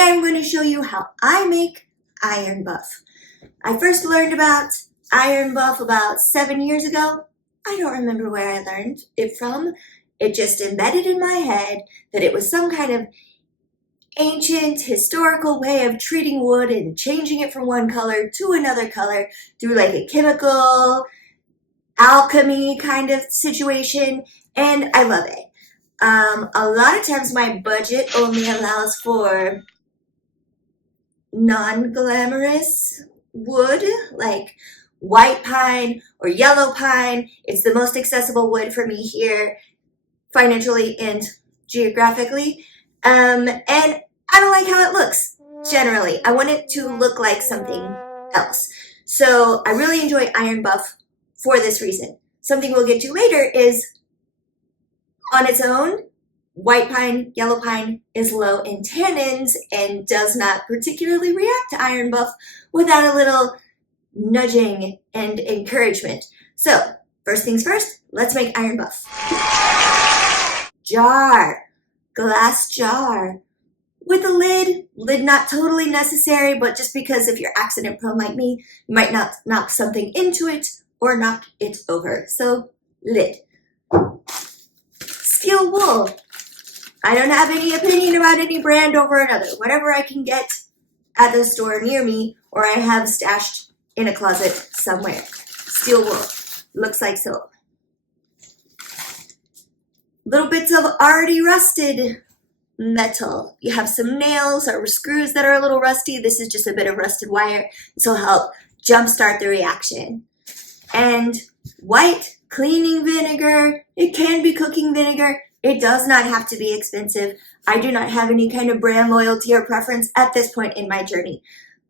Today I'm going to show you how I make iron buff. I first learned about iron buff about 7 years ago. I don't remember where I learned it from. It just embedded in my head that it was some kind of ancient historical way of treating wood and changing it from one color to another color through like a chemical alchemy kind of situation, and I love it. A lot of times my budget only allows for non-glamorous wood like white pine or yellow pine. It's the most accessible wood for me here financially and geographically. And I don't like how it looks generally. I want it to look like something else. So I really enjoy iron buff for this reason. Something we'll get to later is on its own, white pine, yellow pine is low in tannins and does not particularly react to iron buff without a little nudging and encouragement. So first things first, let's make iron buff. Jar, glass jar with a lid. Lid not totally necessary, but just because if you're accident prone like me, you might not knock something into it or knock it over. So lid. Steel wool. I don't have any opinion about any brand over another. Whatever I can get at the store near me or I have stashed in a closet somewhere. Steel wool. Looks like soap. Little bits of already rusted metal. You have some nails or screws that are a little rusty. This is just a bit of rusted wire. This will help jumpstart the reaction. And white cleaning vinegar. It can be cooking vinegar. It does not have to be expensive. I do not have any kind of brand loyalty or preference at this point in my journey.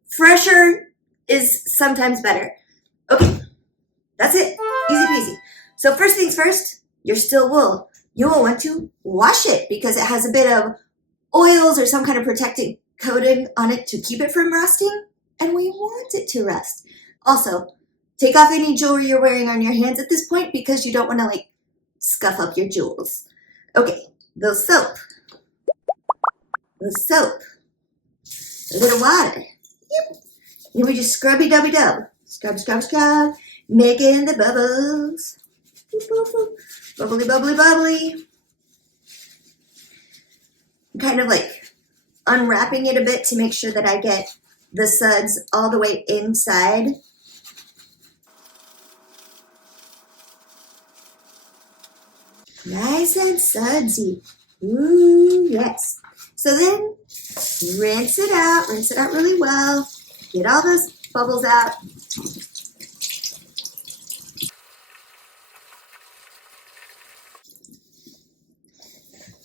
Fresher is sometimes better. Okay, that's it. Easy peasy. So first things first, your steel wool. You will want to wash it because it has a bit of oils or some kind of protecting coating on it to keep it from rusting, and we want it to rust. Also, take off any jewelry you're wearing on your hands at this point because you don't want to like scuff up your jewels. Okay, the soap, a little water. Yep. Then we just scrubby-dubby-dub. Scrub, scrub, scrub, making the bubbles. Boop, boop, boop. Bubbly, bubbly, bubbly. I'm kind of like unwrapping it a bit to make sure that I get the suds all the way inside. Nice and sudsy. Ooh, yes. So then rinse it out really well. Get all those bubbles out.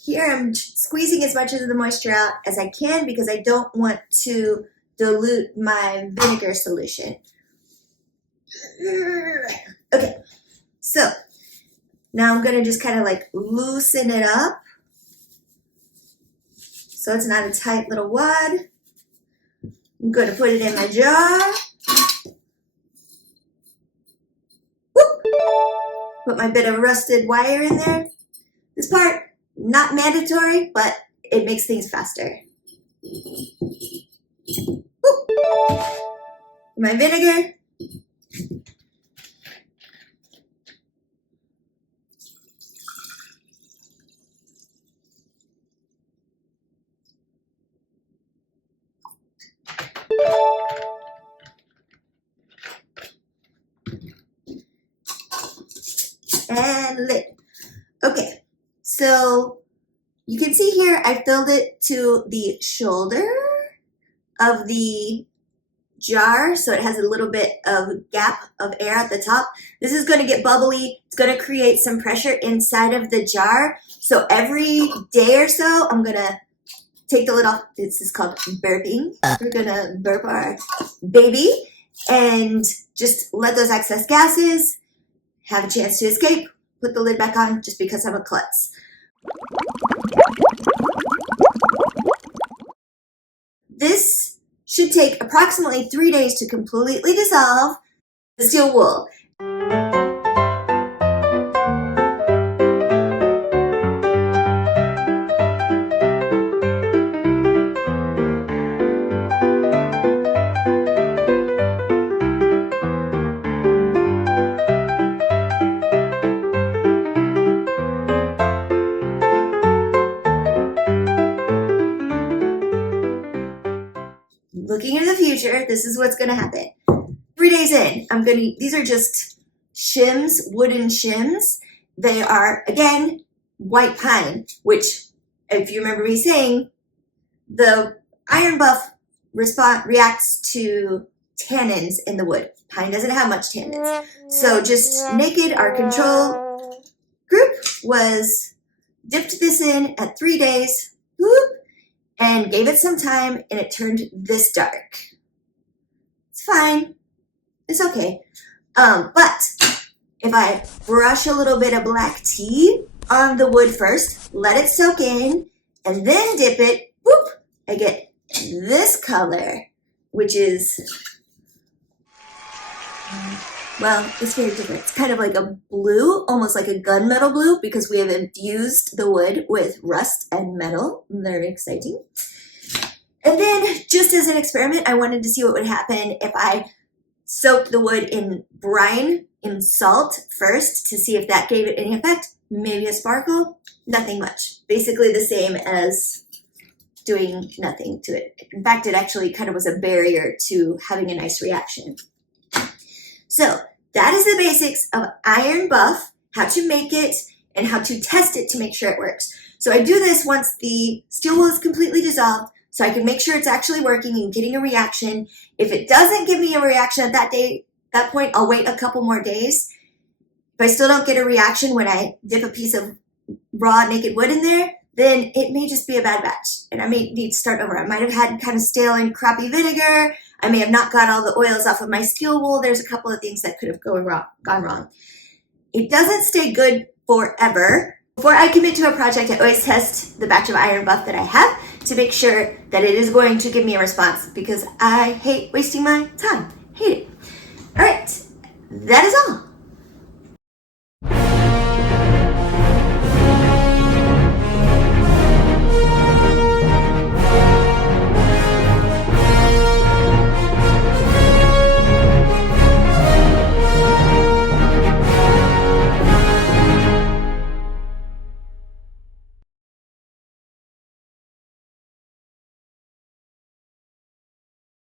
Here I'm squeezing as much of the moisture out as I can because I don't want to dilute my vinegar solution. Okay, so now I'm going to just kind of like loosen it up so it's not a tight little wad. I'm going to put it in my jar. Whoop. Put my bit of rusted wire in there. This part, not mandatory, but it makes things faster. Whoop. My vinegar. And lid. Okay, so you can see here I filled it to the shoulder of the jar, so it has a little bit of gap of air at the top. This is going to get bubbly. It's going to create some pressure inside of the jar. So every day or so, I'm going to take the lid off. This is called burping. We're going to burp our baby and just let those excess gases have a chance to escape. Put the lid back on just because I'm a klutz. This should take approximately 3 days to completely dissolve the steel wool. fire, this is what's gonna happen. 3 days in, these are just shims, wooden shims. They are, again, white pine, which, if you remember me saying, the iron buff reacts to tannins in the wood. Pine doesn't have much tannins. So just naked, our control group dipped this in at 3 days, whoop, and gave it some time, and it turned this dark. It's fine. It's okay. But if I brush a little bit of black tea on the wood first, let it soak in, and then dip it, whoop, I get this color, which is, well, it's very different. It's kind of like a blue, almost like a gunmetal blue, because we have infused the wood with rust and metal. Very exciting. And then, just as an experiment, I wanted to see what would happen if I soaked the wood in brine, in salt first, to see if that gave it any effect. Maybe a sparkle, nothing much. Basically the same as doing nothing to it. In fact, it actually kind of was a barrier to having a nice reaction. So that is the basics of iron buff, how to make it, and how to test it to make sure it works. So I do this once the steel wool is completely dissolved, so I can make sure it's actually working and getting a reaction. If it doesn't give me a reaction at that point, I'll wait a couple more days. If I still don't get a reaction when I dip a piece of raw naked wood in there, then it may just be a bad batch, and I may need to start over. I might have had kind of stale and crappy vinegar. I may have not got all the oils off of my steel wool. There's a couple of things that could have gone wrong. It doesn't stay good forever. Before I commit to a project, I always test the batch of iron buff that I have to make sure that it is going to give me a response, because I hate wasting my time. Hate it. All right, that is all.